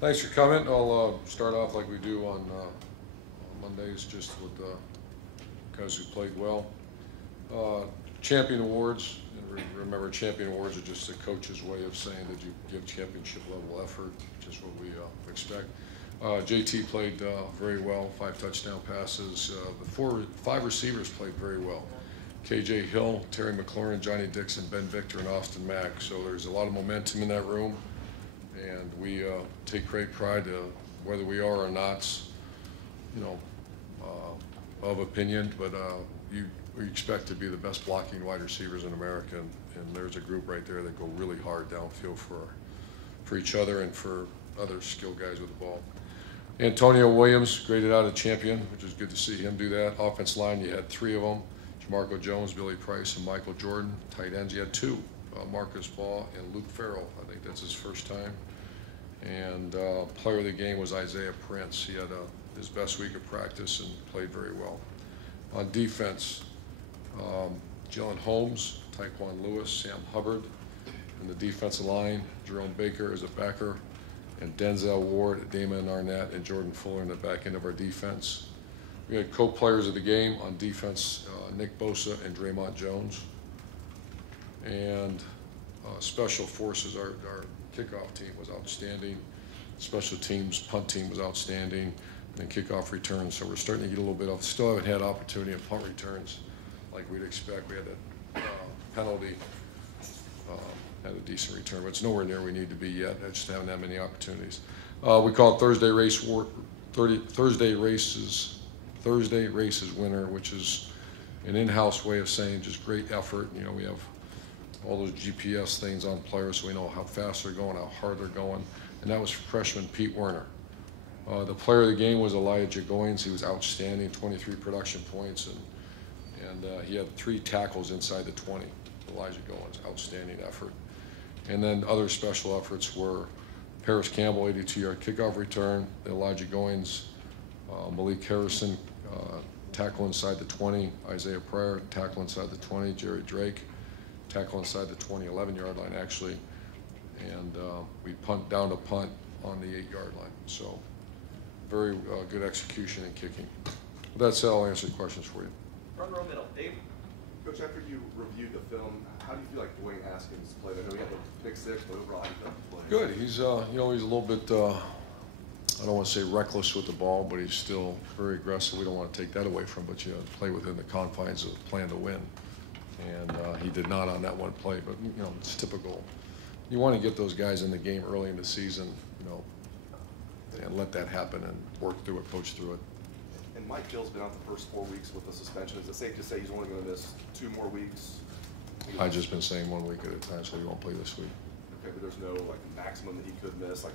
Thanks for coming. I'll start off like we do on Mondays, just with guys who played well. Champion awards. And remember, champion awards are just the coach's way of saying that you give championship level effort, just what we expect. JT played very well, 5 touchdown passes. The 5 receivers played very well. KJ Hill, Terry McLaurin, Johnny Dixon, Ben Victor, and Austin Mack. So there's a lot of momentum in that room. And we take great pride, whether we are or not, of opinion, but we expect to be the best blocking wide receivers in America, and there's a group right there that go really hard downfield for each other and for other skilled guys with the ball. Antonio Williams graded out a champion, which is good to see him do that. Offense line, you had 3 of them, Jamarco Jones, Billy Price, and Michael Jordan. Tight ends, you had 2, Marcus Ball and Luke Farrell. I think that's his first time. And player of the game was Isaiah Prince. He had his best week of practice and played very well. On defense, Jalen Holmes, Tyquan Lewis, Sam Hubbard. In the defensive line, Jerome Baker as a backer, and Denzel Ward, Damon Arnett, and Jordan Fuller in the back end of our defense. We had co-players of the game on defense, Nick Bosa and Draymond Jones. And special forces, our kickoff team was outstanding. Special teams, punt team was outstanding, and kickoff returns. So we're starting to get a little bit off. Still haven't had opportunity of punt returns like we'd expect. We had a penalty, had a decent return, but it's nowhere near where we need to be yet. I just haven't had many opportunities. We call it Thursday races winner, which is an in-house way of saying just great effort. You know, we have all those GPS things on players so we know how fast they're going, how hard they're going. And that was freshman Pete Werner. The player of the game was Elijah Goins. He was outstanding, 23 production points, and he had 3 tackles inside the 20. Elijah Goins, outstanding effort. And then other special efforts were Paris Campbell, 82-yard kickoff return, Elijah Goins, Malik Harrison, tackle inside the 20, Isaiah Pryor, tackle inside the 20, Jerry Drake, tackle inside the 20, 11-yard line actually, and we punt down to punt on the 8-yard line. So very good execution and kicking. With that said, I'll answer questions for you. Front row middle, Dave. Coach, after you reviewed the film, how do you feel like Dwayne Haskins played? I know he had the pick 6, but overall, how do you feel like he played? Good. He's he's a little bit I don't want to say reckless with the ball, but he's still very aggressive. We don't want to take that away from him, but you play within the confines of plan to win. And he did not on that one play, but it's typical. You want to get those guys in the game early in the season, and let that happen and work through it, coach through it. And Mike Gill's been out the first 4 weeks with the suspension. Is it safe to say he's only going to miss 2 more weeks? I've just been saying 1 week at a time, so he won't play this week. Okay, but there's no maximum that he could miss,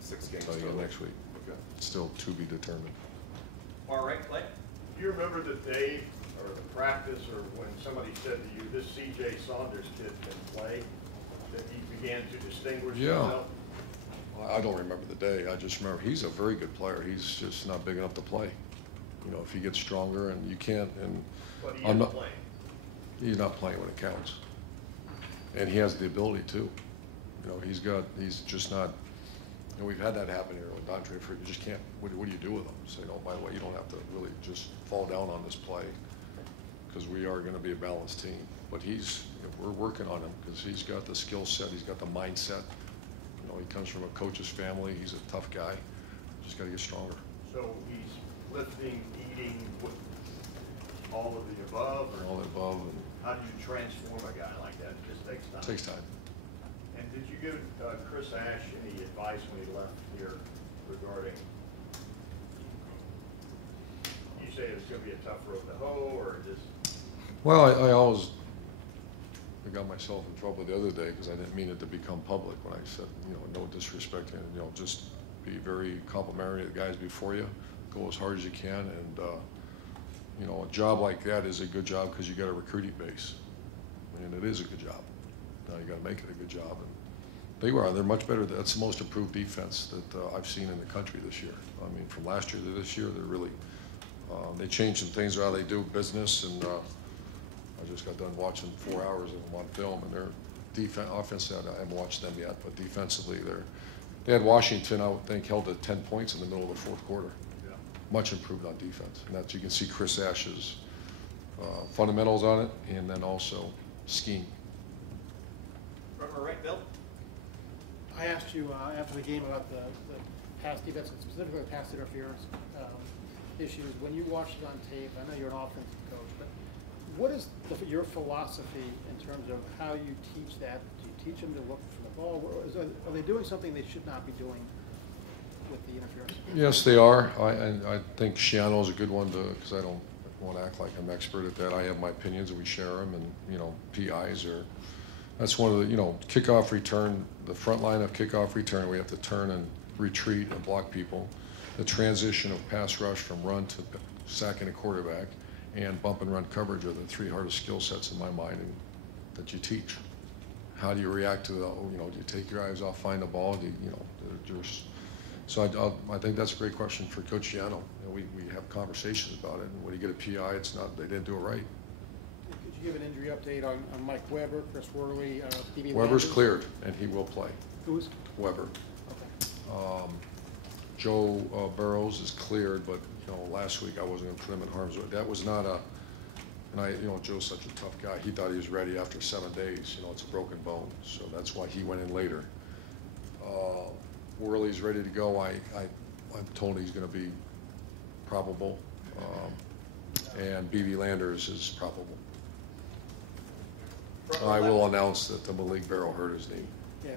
6 games. Next week. Okay. Still to be determined. Far right, Clay. Do you remember the day or the practice or when somebody said to you, this C.J. Saunders kid can play, that he began to distinguish himself? I don't remember the day. I just remember he's a very good player. He's just not big enough to play. If he gets stronger, and you can't, and But he is playing. He's not playing when it counts. And he has the ability to. He's just not. We've had that happen here with Dontre. You just can't. What do you do with him? Say, by the way, you don't have to really just fall down on this play, because we are going to be a balanced team. But we're working on him because he's got the skill set. He's got the mindset. He comes from a coach's family. He's a tough guy. Just got to get stronger. So he's lifting, eating, all of the above? All the above. And how do you transform a guy like that? It just takes time. It takes time. And did you give Chris Ash any advice when he left here regarding, you say it's going to be a tough road to hoe, or just? Well, I got myself in trouble the other day because I didn't mean it to become public when I said, no disrespect, and just be very complimentary to the guys before you. Go as hard as you can, and a job like that is a good job because you got a recruiting base, and it is a good job. Now you got to make it a good job, and they're much better. That's the most improved defense that I've seen in the country this year. I mean, from last year to this year, they're really they changed some things how they do business, and I just got done watching 4 hours of them on film, and their offense, I haven't watched them yet, but defensively, They had Washington, I would think, held to 10 points in the middle of the fourth quarter. Yeah. Much improved on defense. And that you can see Chris Ash's fundamentals on it, and then also scheme. Front row right, Bill. I asked you after the game about the pass defense, and specifically the pass interference issues. When you watched it on tape, I know you're an offensive coach, but what is your philosophy in terms of how you teach that? Do you teach them to look for the ball? Are they doing something they should not be doing with the interference? Yes, they are. I think Shiano's a good one to, because I don't want to act like I'm expert at that. I have my opinions and we share them, and PIs are. That's one of the kickoff return, the front line of kickoff return. We have to turn and retreat and block people. The transition of pass rush from run to sacking a quarterback, and bump and run coverage are the three hardest skill sets in my mind that you teach. How do you react to the, do you take your eyes off, find the ball? Do you, so I think that's a great question for Coach Shiano. We have conversations about it. And when you get a PI, it's not, they didn't do it right. Could you give an injury update on Mike Weber, Chris Worley, PB Weber's Landers? cleared, and he will play. Who's? Weber. Okay. Joe Burrows is cleared, but last week I wasn't going to put him in harm's way. That was not a. And Joe's such a tough guy. He thought he was ready after 7 days. It's a broken bone, so that's why he went in later. Worley's ready to go. I'm told he's going to be probable, and BB Landers is probable. Front row I left. will announce that the Malik Barrow hurt his knee, Yeah.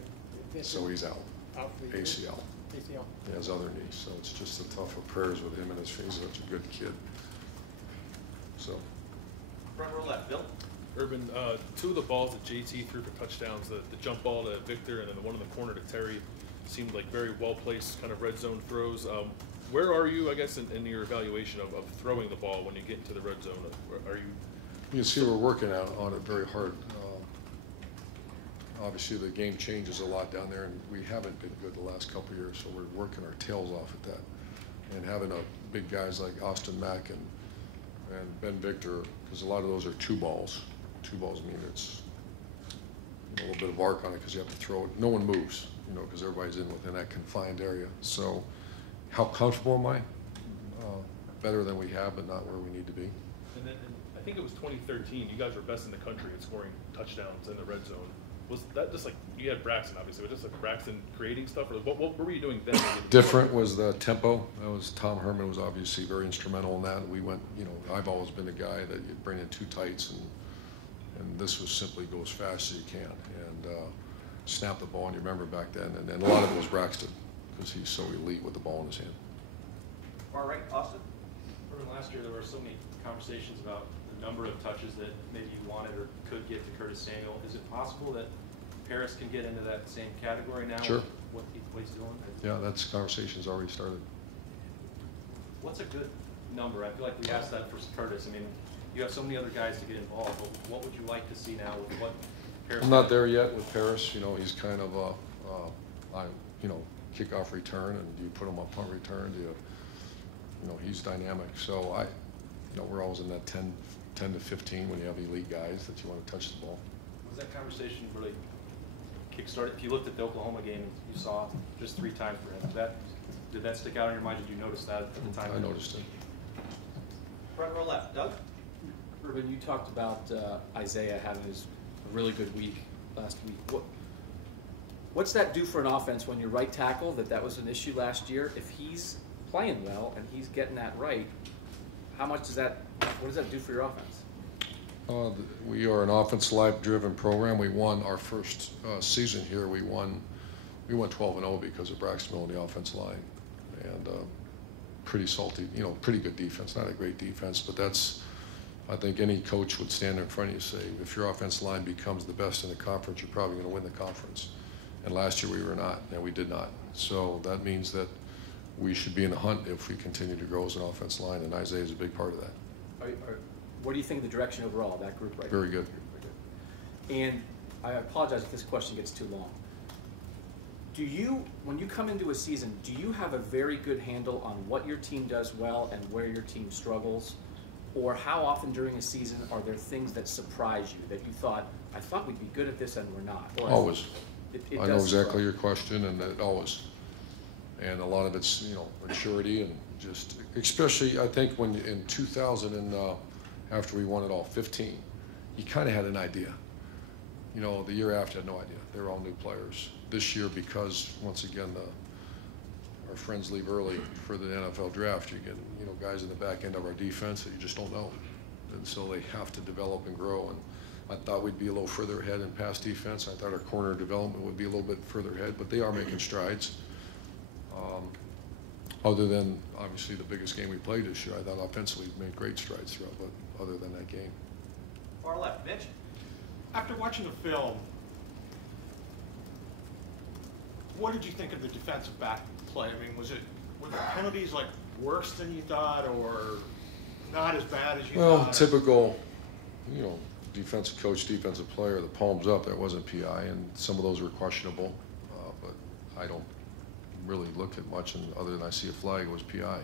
so he's out. Out for the year. ACL. ACL. He has other knees, so it's just a tough of prayers with him and his face. He's such a good kid. So. Front row left, Bill. Urban, two of the balls that JT threw for touchdowns, the jump ball to Victor and then the one in the corner to Terry, seemed like very well-placed kind of red zone throws. Where are you, I guess, in your evaluation of throwing the ball when you get into the red zone? Are you? You can see we're working on it very hard. Obviously, the game changes a lot down there, and we haven't been good the last couple of years, so we're working our tails off at that. And having big guys like Austin Mack and Ben Victor, because a lot of those are two balls. Two balls mean it's a little bit of arc on it because you have to throw it. No one moves, because everybody's within that confined area. So how comfortable am I? Better than we have, but not where we need to be. And then I think it was 2013. You guys were best in the country at scoring touchdowns in the red zone. Was that just like, you had Braxton, obviously, was just like Braxton creating stuff, or what were you doing then? Different was the tempo. That was Tom Herman was obviously very instrumental in that. We went, I've always been the guy that you bring in two tights, and this was simply go as fast as you can and snap the ball. And you remember back then, and a lot of it was Braxton because he's so elite with the ball in his hand. Far right, Austin. Remember last year there were so many conversations about the number of touches that maybe you wanted or could get to Curtis Samuel. Is it possible that Paris can get into that same category now? Sure. With what he's doing? Yeah, that's conversation's already started. What's a good number? I feel like we asked that for Curtis. I mean, you have so many other guys to get involved, but what would you like to see now with what Paris? I'm not there yet with Paris. He's kind of kickoff return, and do you put him on punt return? Do you, he's dynamic. So we're always in that 10 to 15 when you have elite guys that you want to touch the ball. Was that conversation really kick-started? If you looked at the Oklahoma game, you saw just 3 times for him. Did that stick out in your mind? Did you notice that at the time? I noticed it. Front row left, Doug. Ruben, you talked about Isaiah having his really good week last week. What's that do for an offense when your right tackle, that was an issue last year? If he's playing well and he's getting that right, what does that do for your offense? We are an offense live-driven program. We won our first season here. We went 12-0 because of Braxton on the offensive line, and pretty salty, pretty good defense. Not a great defense, but I think any coach would stand in front of you and say, if your offensive line becomes the best in the conference, you're probably going to win the conference. And last year we were not, and we did not. So that means that we should be in the hunt if we continue to grow as an offensive line, and Isaiah is a big part of that. What do you think of the direction overall of that group right now? Very good. And I apologize if this question gets too long. When you come into a season, do you have a very good handle on what your team does well and where your team struggles? Or how often during a season are there things that surprise you that you I thought we'd be good at this and we're not? Or Always. It I know does exactly surprise. your question, and it always. And a lot of it's, you know, maturity and just, especially I think when in 2000 and after we won it all, 15, you kind of had an idea. You know, the year after, I had no idea. They were all new players. This year, because once again, our friends leave early for the NFL draft, you get, you know, guys in the back end of our defense that you just don't know. And so they have to develop and grow. And I thought we'd be a little further ahead in pass defense. I thought our corner development would be a little bit further ahead, but they are making strides. Other than, obviously, the biggest game we played this year, I thought offensively we made great strides throughout, but other than that game. Far left, Mitch. After watching the film, what did you think of the defensive back play? I mean, were the penalties like worse than you thought, or not as bad as you thought? Well, typical, you know, defensive coach, defensive player, the palms up, that wasn't PI, and some of those were questionable, but I don't really look at much, and other than I see a flag, it was PI.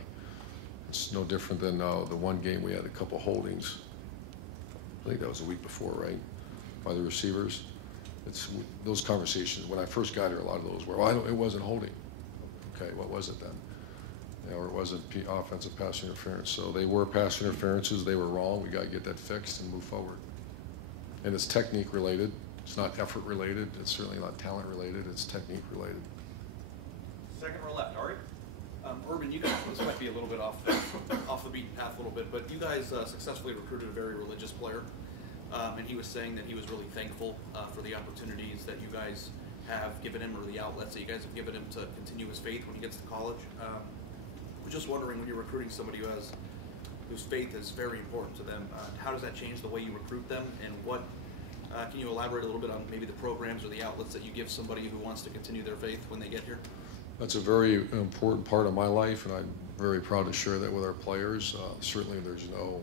It's no different than the one game we had a couple holdings. I think that was the week before, right, by the receivers. It's those conversations. When I first got here, a lot of those were, well, it wasn't holding. Okay, what was it then? You know, or it wasn't offensive pass interference. So they were pass interferences. They were wrong. We got to get that fixed and move forward. And it's technique related. It's not effort related. It's certainly not talent related. It's technique related. Second row left, Ari. Urban, you guys, this might be a little bit off the beaten path a little bit, but you guys successfully recruited a very religious player, and he was saying that he was really thankful for the opportunities that you guys have given him, or the outlets that you guys have given him to continue his faith when he gets to college. I was just wondering, when you're recruiting somebody whose faith is very important to them, how does that change the way you recruit them, and what can you elaborate a little bit on maybe the programs or the outlets that you give somebody who wants to continue their faith when they get here? That's a very important part of my life, and I'm very proud to share that with our players. Certainly there's no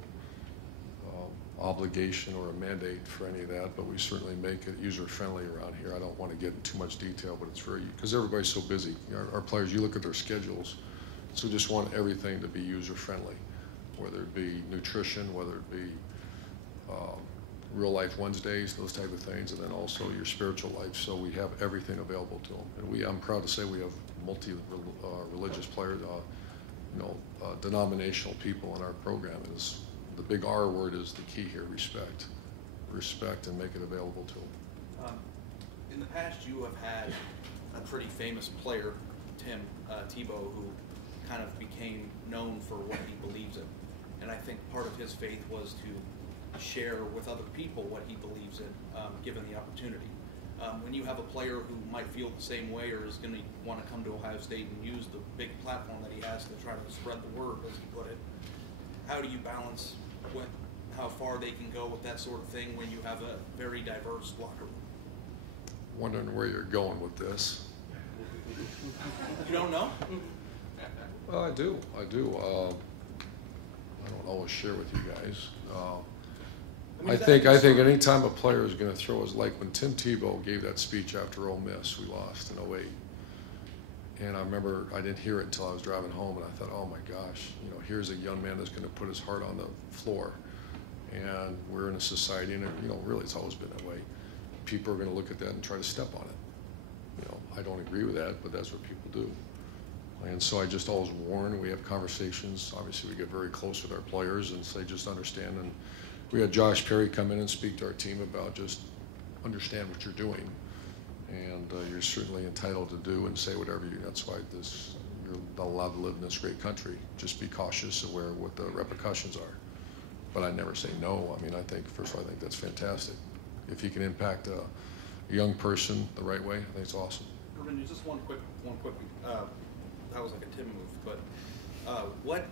obligation or a mandate for any of that, but we certainly make it user-friendly around here. I don't want to get into too much detail, but it's very, because everybody's so busy. Our players, you look at their schedules, so just want everything to be user-friendly, whether it be nutrition, whether it be real life Wednesdays, those type of things, and then also your spiritual life. So we have everything available to them. And I'm proud to say we have multi-religious players, denominational people in our program. Is the big R word is the key here: respect. Respect and make it available to them. In the past, you have had a pretty famous player, Tim Tebow, who kind of became known for what he believes in. And I think part of his faith was to share with other people what he believes in, given the opportunity. When you have a player who might feel the same way, or is going to want to come to Ohio State and use the big platform that he has to try to spread the word, as he put it, how do you balance how far they can go with that sort of thing when you have a very diverse locker room? Wondering where you're going with this. You don't know? Well, I do. I don't always share with you guys. I think any time a player is going to throw is like when Tim Tebow gave that speech after Ole Miss, we lost in 08. And I remember I didn't hear it until I was driving home, and I thought, oh my gosh, here's a young man that's going to put his heart on the floor. And we're in a society, and really it's always been that way. People are going to look at that and try to step on it. I don't agree with that, but that's what people do. And so I just always warn. We have conversations. Obviously, we get very close with our players, and say just understand. And we had Josh Perry come in and speak to our team about just understand what you're doing, and you're certainly entitled to do and say whatever you. That's why you're not allowed to live in this great country. Just be cautious, aware of what the repercussions are. But I never say no. I mean, I think first of all, I think that's fantastic. If you can impact a young person the right way, I think it's awesome. Urban, just one quick. That was like a Tim move, but what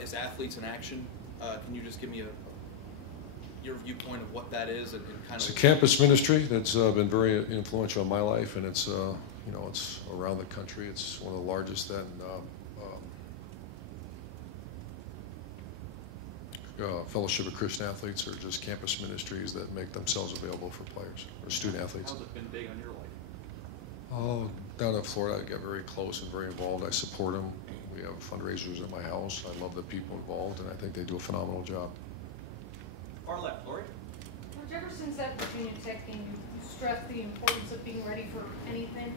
is Athletes in Action? Can you just give me your viewpoint of what that is and kind It's of? a campus ministry that's been very influential in my life, and it's it's around the country. It's one of the largest Fellowship of Christian Athletes, or just campus ministries that make themselves available for players or student athletes. How's it been big on your life? Oh, down in Florida, I get very close and very involved. I support them. We have fundraisers at my house. I love the people involved, and I think they do a phenomenal job. Far left, Lori. George, ever since that Virginia Tech game, you stressed the importance of being ready for anything.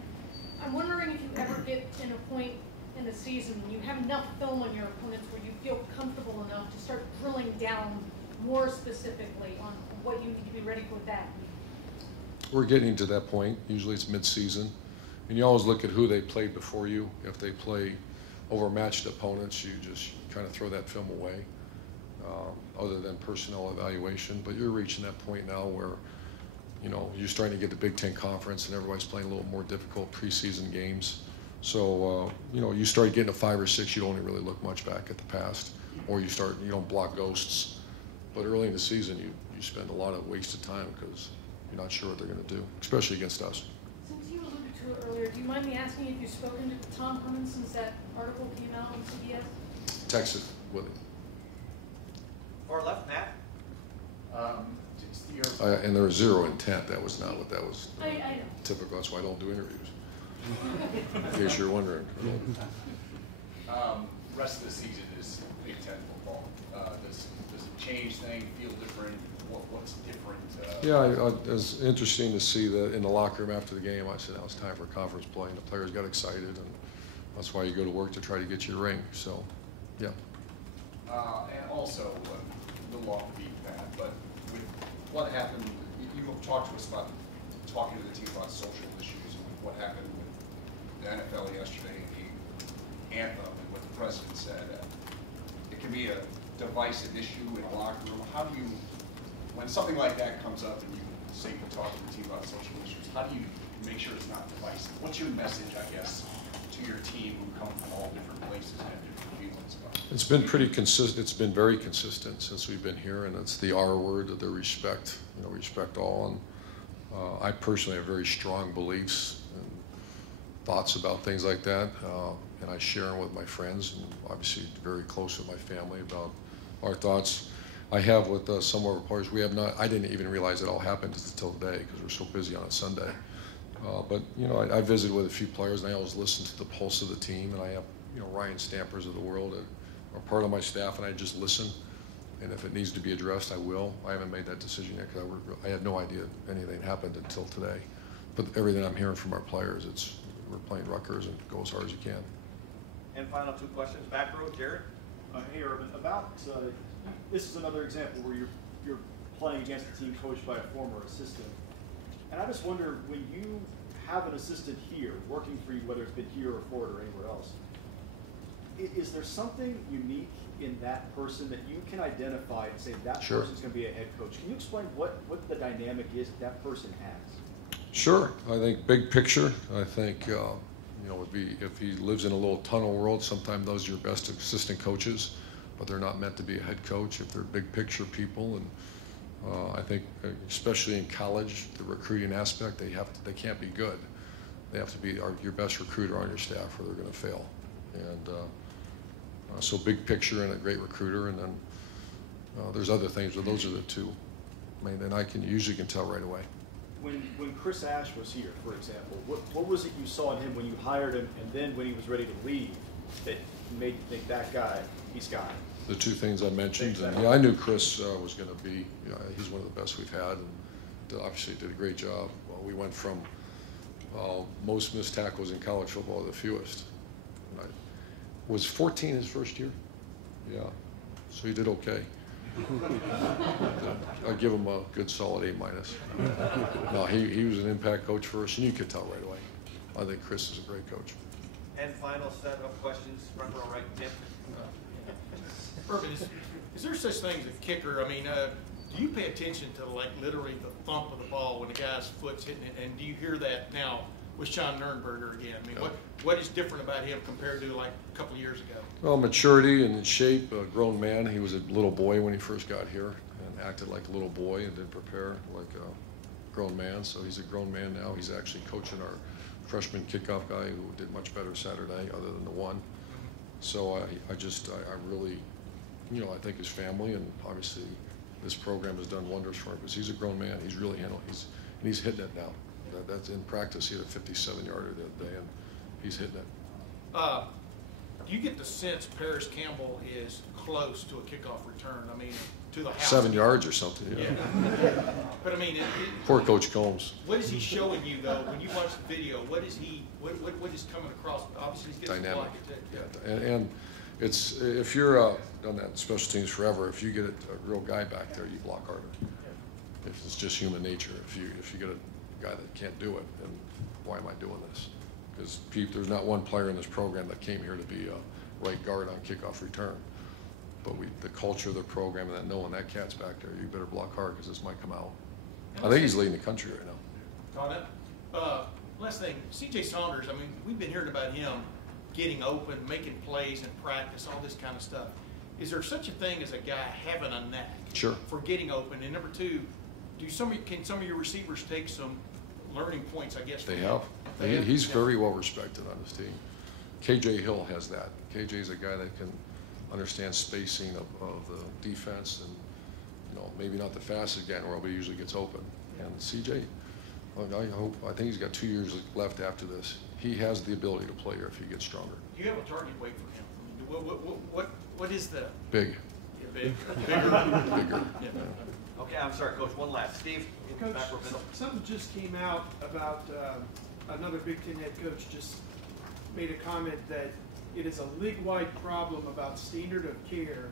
I'm wondering if you ever get in a point in the season when you have enough film on your opponents where you feel comfortable enough to start drilling down more specifically on what you need to be ready for that week. We're getting to that point. Usually it's mid-season. And you always look at who they played before you. If they play overmatched opponents, you just kind of throw that film away, other than personnel evaluation. But you're reaching that point now where, you know, you're starting to get the Big Ten Conference and everybody's playing a little more difficult preseason games. So, you know, you start getting to 5 or 6, you don't even really look much back at the past. Or you don't block ghosts. But early in the season, you spend a lot of wasted time because you're not sure what they're going to do, especially against us. Since you alluded to it earlier, do you mind me asking if you've spoken to Tom Cummins since that article came out on CBS? Texted with him. Far left, Matt. And there was zero intent. That was not what that was. I know. Typical. That's why I don't do interviews. In case you're wondering. Rest of the season is Big Ten football. Does it change things? Feel different? What's different? It was interesting to see that in the locker room after the game. I said, now it's time for conference play, and the players got excited, and that's why you go to work to try to get your ring. So, yeah. And also, a little off the beat path, but with what happened, you talked to us about talking to the team about social issues and what happened with the NFL yesterday, the anthem, and what the president said. It can be a divisive issue in a locker room. How do you, when something like that comes up and you say you talk to the team about social issues, how do you make sure it's not divisive? What's your message, I guess, to your team who come from all different places and have different feelings about it? It's been pretty consistent. It's been very consistent since we've been here, and it's the R word, the respect. You know, respect all. And I personally have very strong beliefs and thoughts about things like that, and I share them with my friends, and obviously very close with my family about our thoughts. I have with some of our players. We have not. I didn't even realize it all happened until today because we're so busy on a Sunday. But you know, I visited with a few players, and I always listen to the pulse of the team. And I have, you know, Ryan Stampers of the world that are part of my staff, and I just listen. And if it needs to be addressed, I will. I haven't made that decision yet because I had no idea anything happened until today. But everything I'm hearing from our players, we're playing Rutgers and go as hard as you can. And final 2 questions. Back row, Jared. Hey, Urban. This is another example where you're playing against a team coached by a former assistant. And I just wonder, when you have an assistant here working for you, whether it's been here or Ford or anywhere else, is there something unique in that person that you can identify and say that Sure. person's going to be a head coach? Can you explain what the dynamic is that person has? Sure. I think big picture. I think you know, if he lives in a little tunnel world, sometimes those are your best assistant coaches, but they're not meant to be a head coach if they're big picture people. And I think especially in college, the recruiting aspect, they can't be good. They have to be your best recruiter on your staff, or they're going to fail. And so big picture and a great recruiter, and then there's other things, but those are the 2. I mean, and I usually can tell right away. When Chris Ash was here, for example, what was it you saw in him when you hired him, and then when he was ready to leave, that made you think that guy, he's got it? The 2 things I mentioned. Exactly. And yeah, I knew Chris was going to be, you know, he's one of the best we've had, and obviously did a great job. Well, we went from most missed tackles in college football to the fewest. Was 14 his first year? Yeah. So he did okay. I'd give him a good solid A-. No, he was an impact coach for us, and you could tell right away. I think Chris is a great coach. And final set of questions. Front row, right, Tim. Urban, is there such thing as a kicker? I mean, do you pay attention to literally the thump of the ball when the guy's foot's hitting it, and do you hear that now with Sean Nurnberger again? I mean, what is different about him compared to like a couple of years ago? Well, maturity and shape, a grown man. He was a little boy when he first got here and acted like a little boy and didn't prepare like a grown man. So he's a grown man now. He's actually coaching our freshman kickoff guy who did much better Saturday other than the one. So I really, you know, I think his family and obviously this program has done wonders for him because he's a grown man. He's really handled. He's hitting it now. That's in practice. He had a 57-yarder the other day, and he's hitting it. do you get the sense Paris Campbell is close to a kickoff return? I mean, to the house. 7 yards or something, Yeah. But I mean, Poor Coach Combs. what is he showing you though when you watch the video? What is he? What is coming across? Obviously, he's getting Dynamic. blocked. Yeah, and it's, if you're done that in special teams forever, if you get a real guy back there, you block harder. If it's just human nature. If you get a guy that can't do it, then why am I doing this? Because there's not one player in this program that came here to be a right guard on kickoff return. But the culture of the program and that knowing that cat's back there, you better block hard because this might come out. I think he's leading the country right now. Todd, last thing, C.J. Saunders. I mean, we've been hearing about him getting open, making plays in practice, all this kind of stuff. Is there such a thing as a guy having a knack Sure. for getting open? And number two, can some of your receivers take some learning points? I guess They from have. him? He's very well respected on this team. KJ Hill has that. KJ's a guy that can understand spacing of the defense, and maybe not the fastest guy in the world, but he usually gets open. And CJ, I think he's got 2 years left after this. He has the ability to play here if he gets stronger. Do you have a target weight for him? I mean, what is the Big. yeah, big, Bigger. Yeah. Okay, I'm sorry, Coach, one last. Steve, Coach, back row middle. something just came out about another Big Ten head coach just made a comment that it is a league-wide problem about standard of care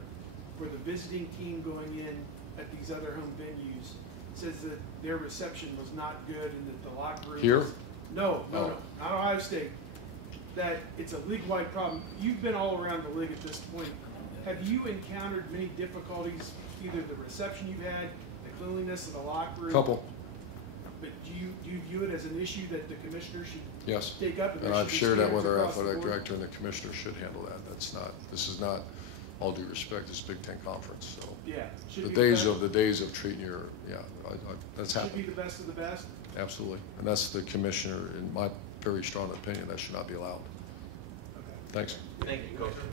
for the visiting team going in at these other home venues. Says that their reception was not good and that the locker room Here? No, not Ohio State. That it's a league-wide problem. You've been all around the league at this point. Have you encountered many difficulties, either the reception you've had, the cleanliness of the locker room? Couple. But do you view it as an issue that the commissioner should Yes. take up? And there I've should be shared that with our standards across the athletic board? director, and the commissioner should handle that. This is not, all due respect, this Big Ten conference, so. Yeah. Should The be days of treating that's Should be happened. the best of the best? Absolutely. And that's the commissioner, in my very strong opinion, that should not be allowed. Okay. Thanks. Thank you, Coach.